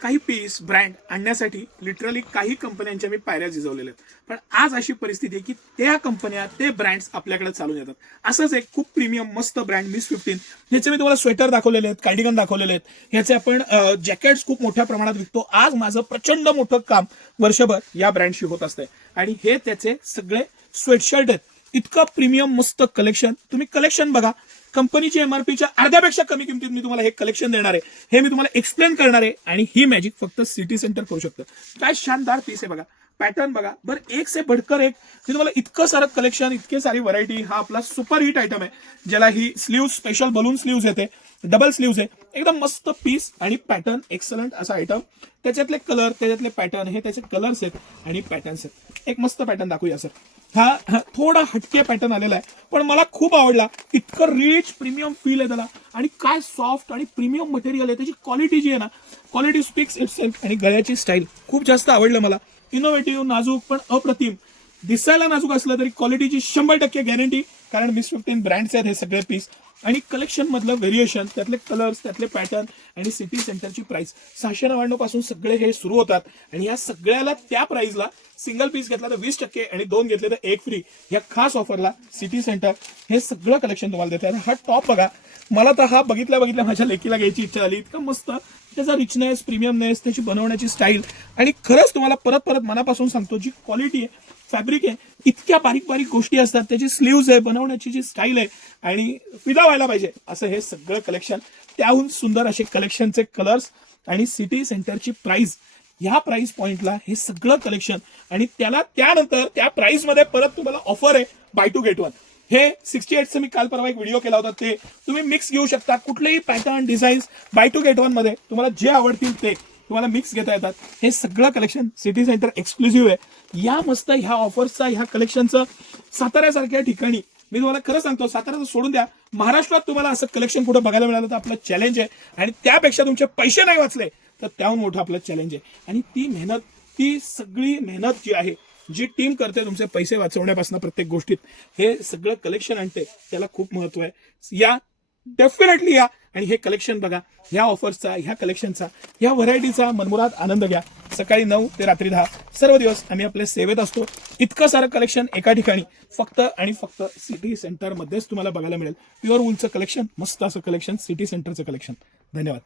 काही piece brand आणण्यासाठी literally काही कंपन्यांच्या मी पायऱ्या झिजवलेल्या आहेत, पण आज अशी परिस्थिती आहे की त्या कंपन्या ते ब्रँड्स आपल्याकडे चालून येतात. असंच एक खूप प्रीमियम मस्त ब्रँड मिस 15, ह्याचे मी तुम्हाला स्वेटर दाखवलेले आहेत, कार्डिगन दाखवलेले आहेत, ह्याचे आपण जॅकेट्स खूप मोठ्या प्रमाणात विकतो. आज माझं प्रचंड मोठं काम वर्षभर या ब्रँडशी होत असतंय आणि हे त्याचे सगळे स्वेटशर्ट आहेत. इतकं प्रीमियम मस्त कलेक्शन, तुम्ही कलेक्शन बघा. कंपनीची एमआरपीच्या अर्ध्यापेक्षा कमी किमतीत मी तुम्हाला हे कलेक्शन देणार आहे, हे मी तुम्हाला एक्सप्लेन करणार आहे आणि ही मॅजिक फक्त सिटी सेंटर करू शकतं. काय शानदार पीस आहे बघा, पॅटर्न बघा बरं, एक से बढ़कर एक. मी तुम्हाला इतकं सारं कलेक्शन, इतके सारी व्हरायटी. हा आपला सुपर हिट आयटम आहे, ज्याला ही स्लीव्ह स्पेशल बलून स्लीव्ह येते, डबल स्लीव्ह आहे. एकदम मस्त पीस आणि पॅटर्न एक्सलंट असा आयटम. त्याच्यातले कलर, त्याच्यातले पॅटर्न, हे त्याचे कलर्स आहेत आणि पॅटर्न्स आहेत. एक मस्त पॅटर्न दाखवूया सर. हा थोडा हटके पॅटर्न आलेला आहे, पण मला खूप आवडला. इतकं रिच प्रीमियम फील आहे त्याला आणि काय सॉफ्ट आणि प्रीमियम मटेरियल आहे. त्याची क्वालिटी जी आहे ना, क्वालिटी स्पीक्स इटसेल्फ. आणि गळ्याची स्टाईल खूप जास्त आवडलं मला. इनोव्हेटिव्ह, नाजूक पण अप्रतिम. दिसायला नाजूक असलं तरी क्वालिटीची 100% गॅरंटी, कारण मिस 15 ब्रँड्स आहेत हे सगळे पीस. आणि कलेक्शन मधलं व्हेरिएशन, त्यातले कलर्स, त्यातले पॅटर्न आणि सिटी सेंटरची प्राइस 699 पासून सगळे हे सुरू होतात. आणि या सगळ्याला त्या प्राइसला सिंगल पीस घेतला तर 20% आणि 2 घेतले तर 1 फ्री, या खास ऑफरला सिटी सेंटर हे सगळं कलेक्शन तुम्हाला देते. आणि हा टॉप बघा, मला तर हा बघितल्या माझ्या लेकीला घ्यायची इच्छा झाली. इतकं मस्त त्याचा रिचनेस, प्रीमियमनेस, त्याची बनवण्याची स्टाईल. आणि खरंच तुम्हाला परत मनापासून सांगतो, जी क्वालिटी आहे, फॅब्रिक आहे, इतक्या बारीक गोष्टी असतात, त्याची स्लीव्ज आहे, बनवण्याची जी स्टाईल आहे, आणि फिदा व्हायला पाहिजे असं हे सगळं कलेक्शन. त्याहून सुंदर असे कलेक्शनचे कलर्स आणि सिटी सेंटरची प्राइस. ह्या प्राइस पॉइंटला हे सगळं कलेक्शन आणि त्याला त्यानंतर त्या प्राइस मध्ये परत तुम्हाला ऑफर आहे बाय टू गेट वन. हे 68चं मी काल परवा एक व्हिडिओ केला होता, ते तुम्ही मिक्स घेऊ शकता. कुठलेही pattern, designs buy two get one मध्ये तुम्हाला जे आवडतील ते तुम्हाला मिक्स घेता येतात. हे सगळं कलेक्शन सिटी सेंटर एक्सक्लुझिव्ह आहे. या मस्त ह्या ऑफर्सचा, ह्या कलेक्शनचं साताऱ्यासारख्या ठिकाणी मी तुम्हाला खरं सांगतो, साताऱ्याचं सोडून द्या, महाराष्ट्रात तुम्हाला असं कलेक्शन कुठं बघायला मिळालं तर आपलं चॅलेंज आहे. आणि त्यापेक्षा तुमचे पैसे नाही वाचले तर त्याहून मोठं आपलं चॅलेंज आहे. आणि ती मेहनत, ती सगळी मेहनत जी आहे, जी टीम करते तुमचे पैसे वाचवण्यापासून प्रत्येक गोष्टीत, हे सगळं कलेक्शन आणते, त्याला खूप महत्व आहे. या डेफिनेटली या आणि हे कलेक्शन बघा. ह्या ऑफर्सचा, ह्या कलेक्शनचा, ह्या व्हरायटीचा मनमुराद आनंद घ्या. सकाळी 9 ते रात्री 10 सर्व दिवस आम्ही आपल्या सेवेत असतो. इतकं सारं कलेक्शन एका ठिकाणी फक्त आणि फक्त सिटी सेंटर मध्येच तुम्हाला बघायला मिळेल. प्युअर वूलचं कलेक्शन, मस्त असं कलेक्शन, सिटी सेंटरचं कलेक्शन. धन्यवाद.